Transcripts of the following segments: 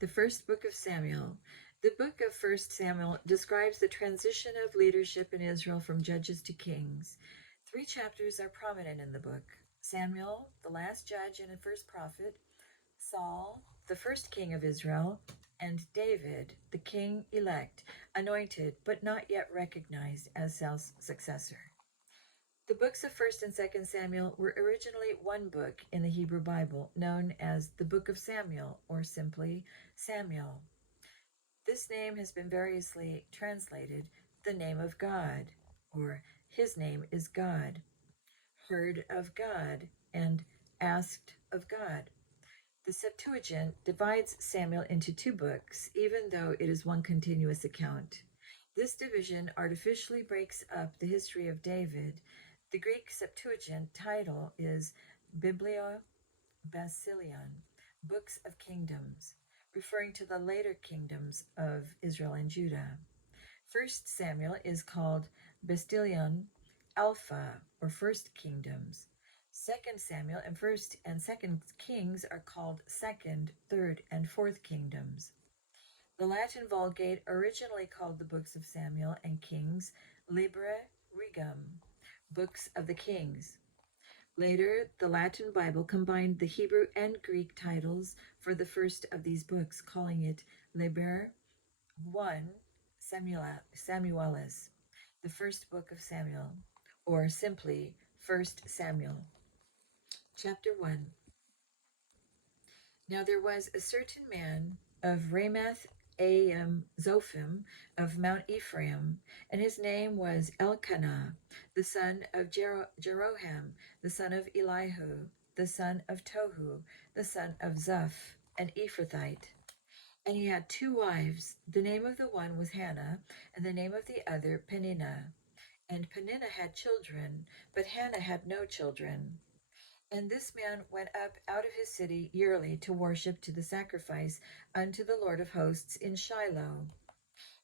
The first book of Samuel. The book of 1 Samuel describes the transition of leadership in Israel from judges to kings. 3 chapters are prominent in the book: Samuel, the last judge and first prophet; Saul, the first king of Israel; and David, the king-elect, anointed but not yet recognized as Saul's successor. The books of 1 and 2 Samuel were originally one book in the Hebrew Bible, known as the Book of Samuel, or simply Samuel. This name has been variously translated the name of God, or his name is God, heard of God, and asked of God. The Septuagint divides Samuel into 2 books, even though it is one continuous account. This division artificially breaks up the history of David. The Greek Septuagint title is Biblio Basilion, Books of Kingdoms, referring to the later kingdoms of Israel and Judah. 1 Samuel is called Basilion Alpha, or First Kingdoms. 2 Samuel and 1st and 2nd Kings are called Second, Third, and Fourth Kingdoms. The Latin Vulgate originally called the books of Samuel and Kings Libre Regum, Books of the Kings. Later, the Latin Bible combined the Hebrew and Greek titles for the first of these books, calling it Liber 1 Samuelis, the first book of Samuel, or simply 1 Samuel. Chapter 1. Now there was a certain man of Ramath Zophim of Mount Ephraim, and his name was Elkanah, the son of Jeroham, the son of Elihu, the son of Tohu, the son of Zuph, an Ephrathite. And he had 2 wives. The name of the one was Hannah, and the name of the other Peninnah. And Peninnah had children, but Hannah had no children. And this man went up out of his city yearly to worship, to the sacrifice unto the Lord of hosts in Shiloh.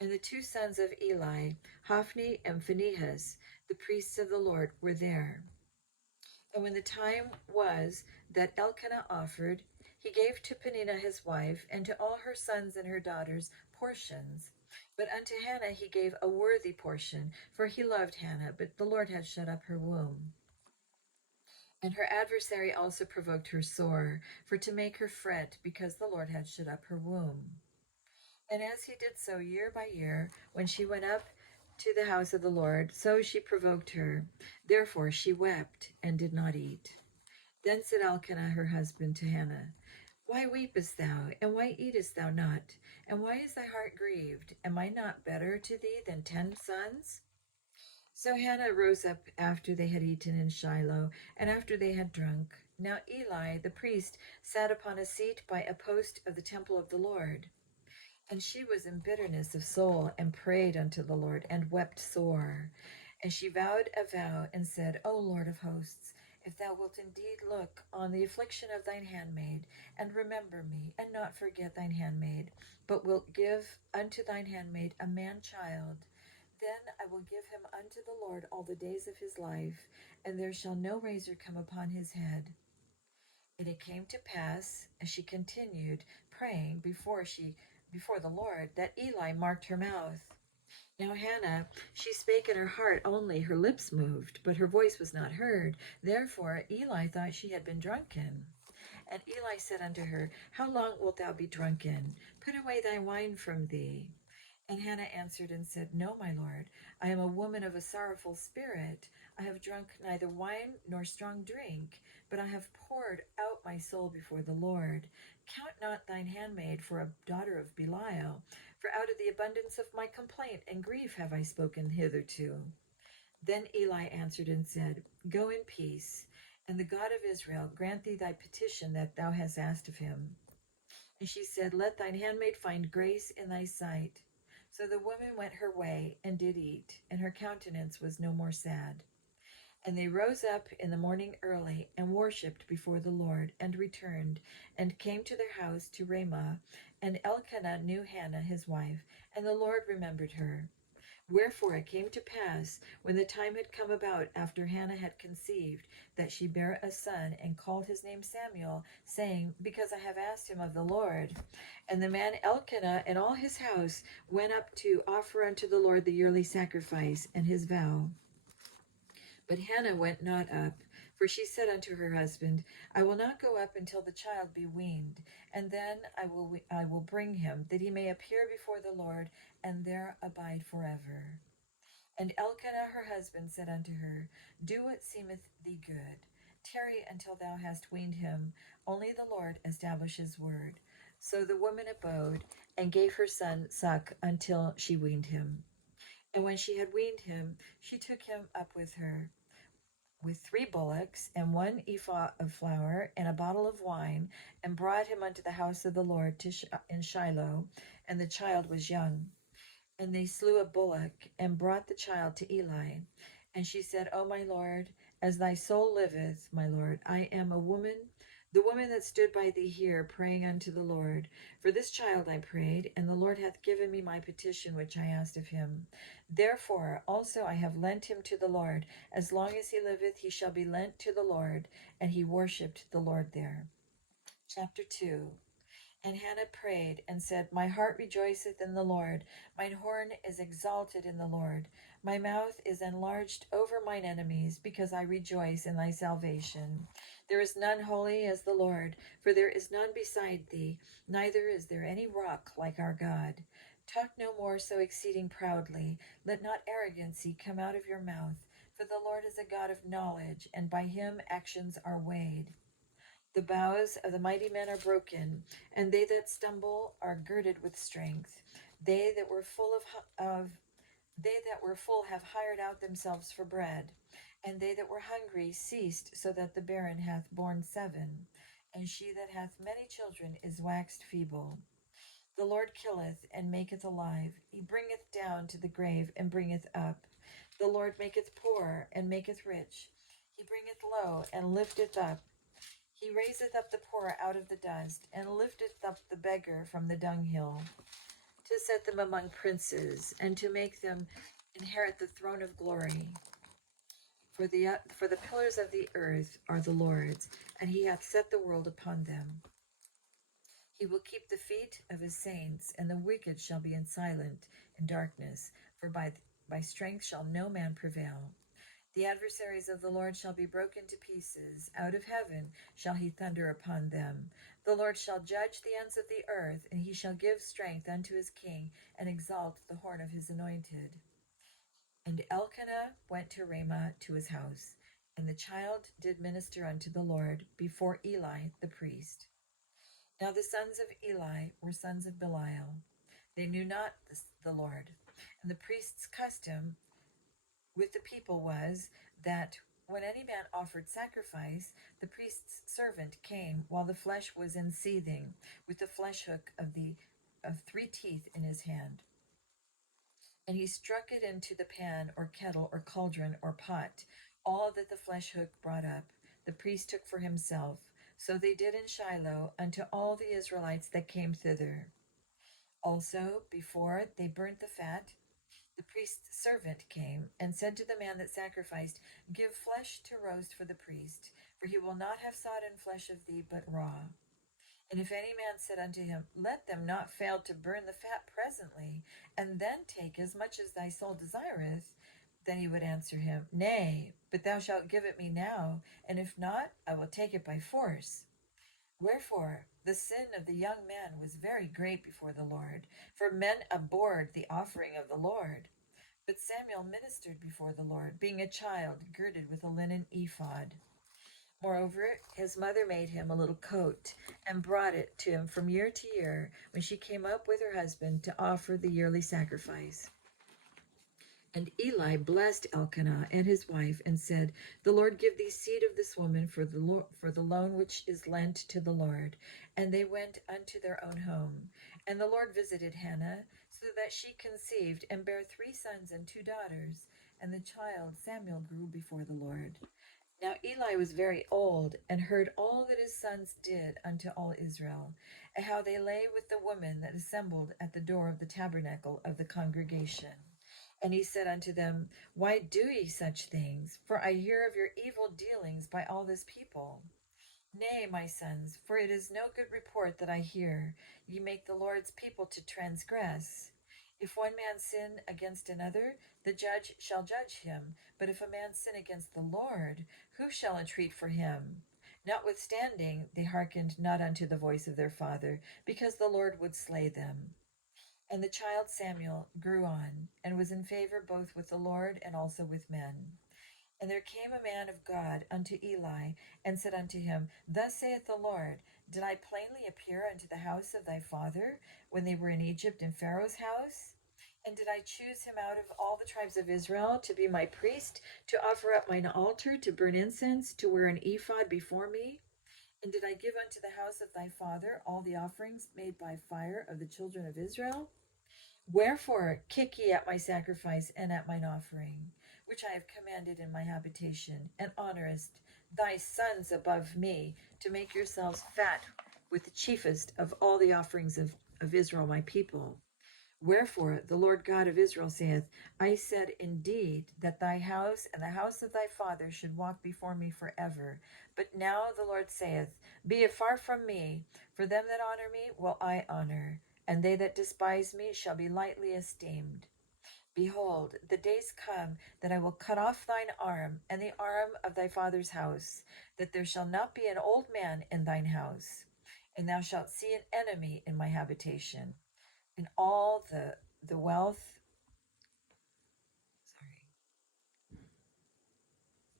And the 2 sons of Eli, Hophni and Phinehas, the priests of the Lord, were there. And when the time was that Elkanah offered, he gave to Peninnah his wife, and to all her sons and her daughters portions. But unto Hannah he gave a worthy portion, for he loved Hannah, but the Lord had shut up her womb. And her adversary also provoked her sore, for to make her fret, because the Lord had shut up her womb. And as he did so year by year, when she went up to the house of the Lord, so she provoked her. Therefore she wept, and did not eat. Then said Elkanah her husband to Hannah, Why weepest thou, and why eatest thou not? And why is thy heart grieved? Am I not better to thee than 10 sons? So Hannah rose up after they had eaten in Shiloh, and after they had drunk. Now Eli the priest sat upon a seat by a post of the temple of the Lord. And she was in bitterness of soul, and prayed unto the Lord, and wept sore. And she vowed a vow, and said, O Lord of hosts, if thou wilt indeed look on the affliction of thine handmaid, and remember me, and not forget thine handmaid, but wilt give unto thine handmaid a man-child, then I will give him unto the Lord all the days of his life, and there shall no razor come upon his head. And it came to pass, as she continued praying before the Lord, that Eli marked her mouth. Now Hannah, she spake in her heart only, her lips moved, but her voice was not heard. Therefore Eli thought she had been drunken. And Eli said unto her, How long wilt thou be drunken? Put away thy wine from thee. And Hannah answered and said, No, my Lord, I am a woman of a sorrowful spirit. I have drunk neither wine nor strong drink, but I have poured out my soul before the Lord. Count not thine handmaid for a daughter of Belial, for out of the abundance of my complaint and grief have I spoken hitherto. Then Eli answered and said, Go in peace, and the God of Israel grant thee thy petition that thou hast asked of him. And she said, Let thine handmaid find grace in thy sight. So the woman went her way, and did eat, and her countenance was no more sad. And they rose up in the morning early, and worshipped before the Lord, and returned, and came to their house to Ramah. And Elkanah knew Hannah his wife, and the Lord remembered her. Wherefore it came to pass, when the time had come about after Hannah had conceived, that she bare a son, and called his name Samuel, saying, Because I have asked him of the Lord. And the man Elkanah and all his house went up to offer unto the Lord the yearly sacrifice and his vow. But Hannah went not up, for she said unto her husband, I will not go up until the child be weaned, and then I will bring him, that he may appear before the Lord, and there abide forever. And Elkanah her husband said unto her, Do what seemeth thee good. Tarry until thou hast weaned him. Only the Lord establish his word. So the woman abode, and gave her son suck until she weaned him. And when she had weaned him, she took him up with her, with 3 bullocks, and 1 ephah of flour, and a bottle of wine, and brought him unto the house of the Lord in Shiloh, and the child was young. And they slew a bullock, and brought the child to Eli. And she said, O my Lord, as thy soul liveth, my Lord, I am a woman, the woman that stood by thee here, praying unto the Lord. For this child I prayed, and the Lord hath given me my petition which I asked of him. Therefore also I have lent him to the Lord. As long as he liveth, he shall be lent to the Lord. And he worshipped the Lord there. Chapter 2. And Hannah prayed and said, My heart rejoiceth in the Lord. Mine horn is exalted in the Lord. My mouth is enlarged over mine enemies, because I rejoice in thy salvation. There is none holy as the Lord, for there is none beside thee, neither is there any rock like our God. Talk no more so exceeding proudly. Let not arrogancy come out of your mouth. For the Lord is a God of knowledge, and by him actions are weighed. The bows of the mighty men are broken, and they that stumble are girded with strength. They that were full have hired out themselves for bread, and they that were hungry ceased, so that the barren hath borne 7, and she that hath many children is waxed feeble. The Lord killeth and maketh alive. He bringeth down to the grave and bringeth up. The Lord maketh poor and maketh rich. He bringeth low and lifteth up. He raiseth up the poor out of the dust, and lifteth up the beggar from the dunghill, to set them among princes, and to make them inherit the throne of glory. For the pillars of the earth are the Lord's, and he hath set the world upon them. He will keep the feet of his saints, and the wicked shall be silent in darkness, for by strength shall no man prevail. The adversaries of the Lord shall be broken to pieces. Out of heaven shall he thunder upon them. The Lord shall judge the ends of the earth, and he shall give strength unto his king, and exalt the horn of his anointed. And Elkanah went to Ramah to his house, and the child did minister unto the Lord before Eli the priest. Now the sons of Eli were sons of Belial. They knew not the Lord. And the priest's custom with the people was that when any man offered sacrifice, the priest's servant came while the flesh was in seething, with the flesh hook of 3 teeth in his hand. And he struck it into the pan or kettle or cauldron or pot. All that the flesh hook brought up, the priest took for himself. So they did in Shiloh unto all the Israelites that came thither. Also, before they burnt the fat, the priest's servant came and said to the man that sacrificed, Give flesh to roast for the priest, for he will not have sodden flesh of thee, but raw. And if any man said unto him, Let them not fail to burn the fat presently, and then take as much as thy soul desireth, then he would answer him, Nay, but thou shalt give it me now, and if not, I will take it by force. Wherefore the sin of the young man was very great before the Lord, for men abhorred the offering of the Lord. But Samuel ministered before the Lord, being a child, girded with a linen ephod. Moreover, his mother made him a little coat, and brought it to him from year to year, when she came up with her husband to offer the yearly sacrifice. And Eli blessed Elkanah and his wife, and said, The Lord give thee seed of this woman for the loan which is lent to the Lord. And they went unto their own home. And the Lord visited Hannah, so that she conceived, and bare 3 sons and 2 daughters. And the child Samuel grew before the Lord. Now Eli was very old, and heard all that his sons did unto all Israel, and how they lay with the women that assembled at the door of the tabernacle of the congregation. And he said unto them, Why do ye such things? For I hear of your evil dealings by all this people. Nay, my sons, for it is no good report that I hear. Ye make the Lord's people to transgress. If one man sin against another, the judge shall judge him. But if a man sin against the Lord, who shall entreat for him? Notwithstanding, they hearkened not unto the voice of their father, because the Lord would slay them. And the child Samuel grew on, and was in favor both with the Lord and also with men. And there came a man of God unto Eli, and said unto him, Thus saith the Lord, Did I plainly appear unto the house of thy father, when they were in Egypt in Pharaoh's house? And did I choose him out of all the tribes of Israel to be my priest, to offer up mine altar, to burn incense, to wear an ephod before me? And did I give unto the house of thy father all the offerings made by fire of the children of Israel? Wherefore kick ye at my sacrifice and at mine offering, which I have commanded in my habitation, and honorest thy sons above me, to make yourselves fat with the chiefest of all the offerings of Israel my people? Wherefore the Lord God of Israel saith, I said indeed that thy house and the house of thy father should walk before me forever. But now the Lord saith, Be it far from me, for them that honor me will I honor, and they that despise me shall be lightly esteemed. Behold, the days come that I will cut off thine arm and the arm of thy father's house, that there shall not be an old man in thine house, and thou shalt see an enemy in my habitation. In all the wealth, sorry,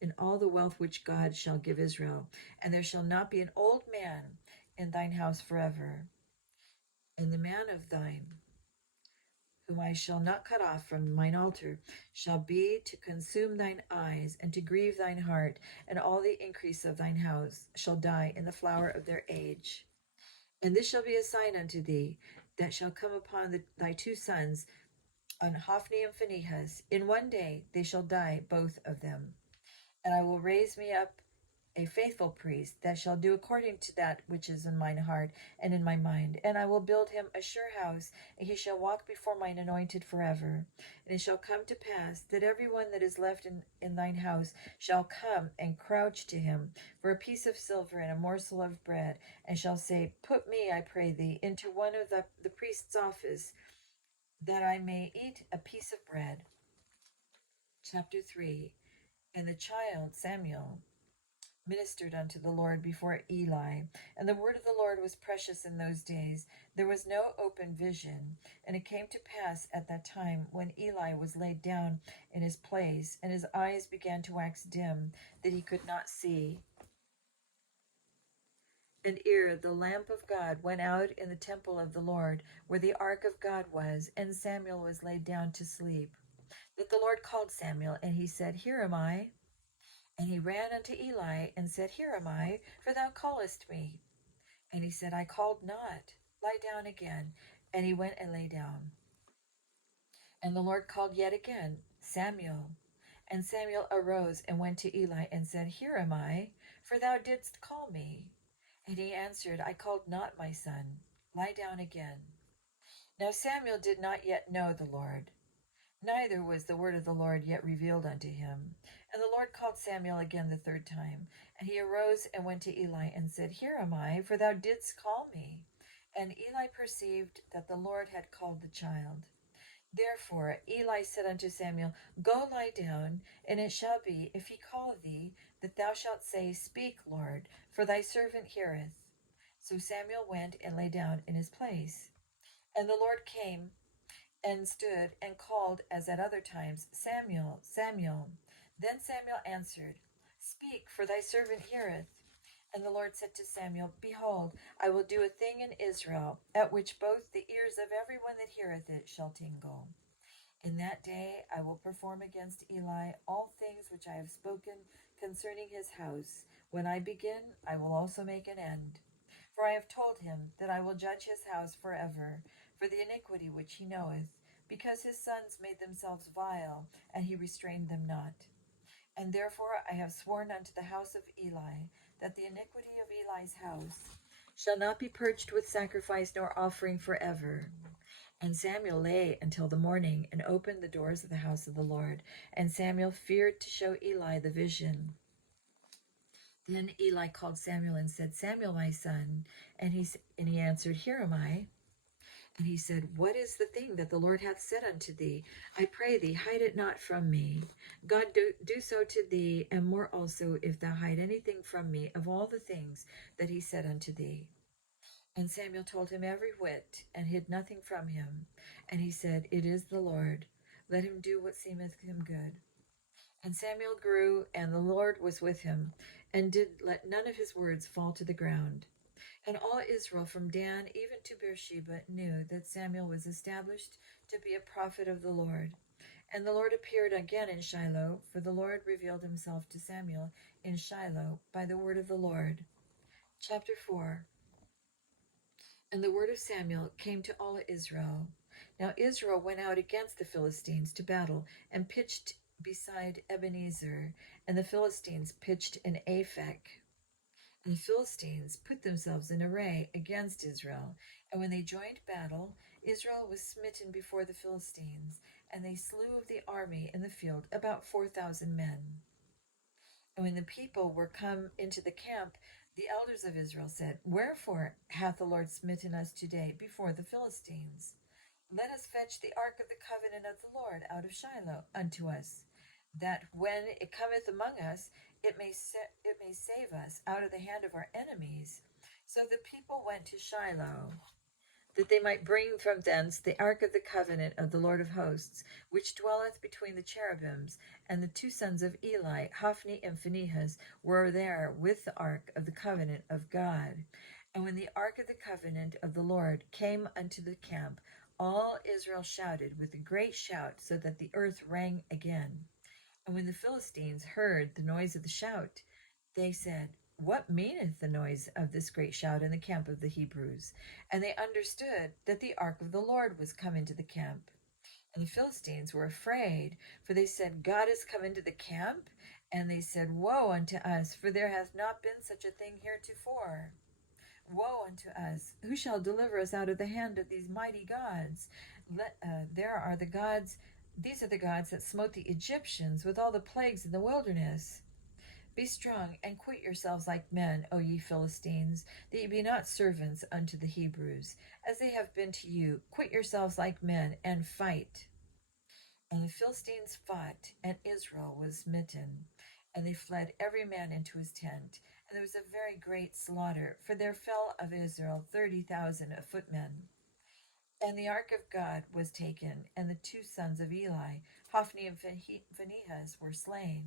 in all the wealth which God shall give Israel, and there shall not be an old man in thine house forever. And the man of thine, whom I shall not cut off from mine altar, shall be to consume thine eyes, and to grieve thine heart, and all the increase of thine house shall die in the flower of their age. And this shall be a sign unto thee, that shall come upon thy two sons, on Hophni and Phinehas. In one day they shall die, both of them. And I will raise me up a faithful priest, that shall do according to that which is in mine heart and in my mind. And I will build him a sure house, and he shall walk before mine anointed forever. And it shall come to pass that every one that is left in thine house shall come and crouch to him for a piece of silver and a morsel of bread, and shall say, Put me, I pray thee, into one of the priest's office, that I may eat a piece of bread. Chapter 3. And the child Samuel ministered unto the Lord before Eli, and the word of the Lord was precious in those days. There was no open vision. And it came to pass at that time, when Eli was laid down in his place, and his eyes began to wax dim, that he could not see. And ere the lamp of God went out in the temple of the Lord, where the ark of God was, and Samuel was laid down to sleep, that the Lord called Samuel, and he said, Here am I. And he ran unto Eli, and said, Here am I, for thou callest me. And he said, I called not. Lie down again. And he went and lay down. And the Lord called yet again, Samuel. And Samuel arose and went to Eli, and said, Here am I, for thou didst call me. And he answered, I called not, my son. Lie down again. Now Samuel did not yet know the Lord, neither was the word of the Lord yet revealed unto him. And the Lord called Samuel again the third time. And he arose and went to Eli, and said, Here am I, for thou didst call me. And Eli perceived that the Lord had called the child. Therefore Eli said unto Samuel, Go lie down, and it shall be, if he call thee, that thou shalt say, Speak, Lord, for thy servant heareth. So Samuel went and lay down in his place. And the Lord came and stood and called as at other times, Samuel, Samuel. Then Samuel answered, Speak, for thy servant heareth. And the Lord said to Samuel, Behold, I will do a thing in Israel, at which both the ears of every one that heareth it shall tingle. In that day I will perform against Eli all things which I have spoken concerning his house. When I begin, I will also make an end. For I have told him that I will judge his house forever, for the iniquity which he knoweth, because his sons made themselves vile, and he restrained them not. And therefore I have sworn unto the house of Eli, that the iniquity of Eli's house shall not be purged with sacrifice nor offering forever. And Samuel lay until the morning and opened the doors of the house of the Lord. And Samuel feared to show Eli the vision. Then Eli called Samuel and said, Samuel, my son. And he answered, Here am I. And he said, What is the thing that the Lord hath said unto thee? I pray thee, hide it not from me. God do so to thee, and more also, if thou hide anything from me of all the things that he said unto thee. And Samuel told him every whit, and hid nothing from him. And he said, It is the Lord. Let him do what seemeth him good. And Samuel grew, and the Lord was with him, and did let none of his words fall to the ground. And all Israel from Dan even to Beersheba knew that Samuel was established to be a prophet of the Lord. And the Lord appeared again in Shiloh, for the Lord revealed himself to Samuel in Shiloh by the word of the Lord. Chapter 4. And the word of Samuel came to all Israel. Now Israel went out against the Philistines to battle, and pitched beside Ebenezer, and the Philistines pitched in Aphek. And the Philistines put themselves in array against Israel. And when they joined battle, Israel was smitten before the Philistines, and they slew of the army in the field about 4,000 men. And when the people were come into the camp, the elders of Israel said, Wherefore hath the Lord smitten us today before the Philistines? Let us fetch the ark of the covenant of the Lord out of Shiloh unto us, that when it cometh among us, it may save us out of the hand of our enemies. So the people went to Shiloh, that they might bring from thence the ark of the covenant of the Lord of hosts, which dwelleth between the cherubims. And the two sons of Eli, Hophni and Phinehas, were there with the ark of the covenant of God. And when the ark of the covenant of the Lord came unto the camp, all Israel shouted with a great shout, so that the earth rang again. And when the Philistines heard the noise of the shout, they said, What meaneth the noise of this great shout in the camp of the Hebrews? And they understood that the ark of the Lord was come into the camp. And the Philistines were afraid, for they said, God is come into the camp? And they said, Woe unto us, for there hath not been such a thing heretofore. Woe unto us! Who shall deliver us out of the hand of these mighty gods? These are the gods that smote the Egyptians with all the plagues in the wilderness. Be strong and quit yourselves like men, O ye Philistines, that ye be not servants unto the Hebrews, as they have been to you. Quit yourselves like men, and fight. And the Philistines fought, and Israel was smitten. And they fled every man into his tent. And there was a very great slaughter, for there fell of Israel 30,000 of footmen. And the ark of God was taken, and the two sons of Eli, Hophni and Phinehas, were slain.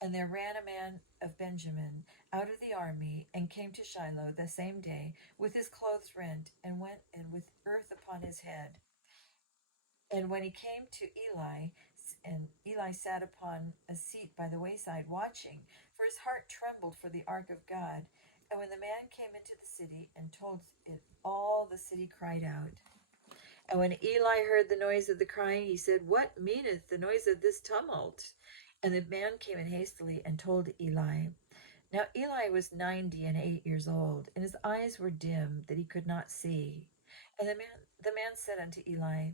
And there ran a man of Benjamin out of the army, and came to Shiloh the same day, with his clothes rent, and went and with earth upon his head. And when he came to Eli, and Eli sat upon a seat by the wayside watching, for his heart trembled for the ark of God. And when the man came into the city and told it, all the city cried out. And when Eli heard the noise of the crying, he said, What meaneth the noise of this tumult? And the man came in hastily and told Eli. Now Eli was 98 years old, and his eyes were dim, that he could not see. And the man said unto Eli,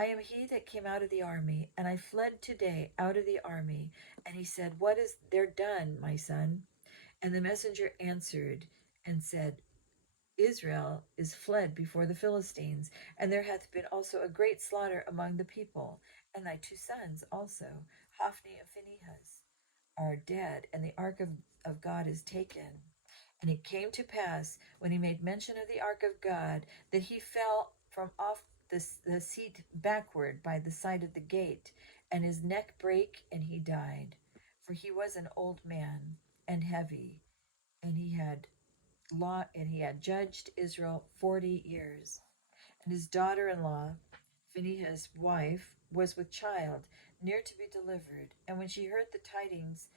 I am he that came out of the army, and I fled today out of the army. And he said, What is there done, my son? And the messenger answered and said, Israel is fled before the Philistines, and there hath been also a great slaughter among the people. And thy two sons also, Hophni and Phinehas, are dead, and the ark of God is taken. And it came to pass, when he made mention of the ark of God, that he fell from off the seat backward by the side of the gate, and his neck brake, and he died. For he was an old man and heavy, and he had judged Israel 40 years. And his daughter-in-law, Phinehas' wife, was with child, near to be delivered. And when she heard the tidings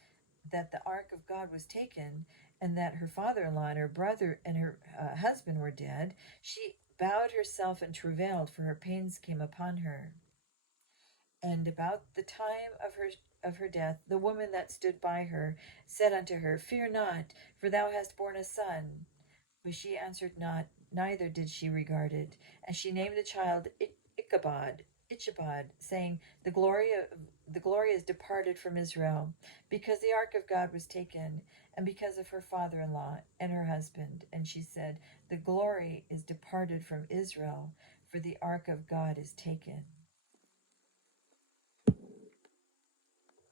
that the ark of God was taken, and that her father-in-law and her brother and her husband were dead, she bowed herself and travailed, for her pains came upon her. And about the time of her death, the woman that stood by her said unto her, Fear not, for thou hast borne a son. But she answered not, neither did she regard it. And she named the child Ichabod, saying, the glory is departed from Israel, because the ark of God was taken, and because of her father-in-law and her husband. And she said, the glory is departed from Israel, for the ark of God is taken.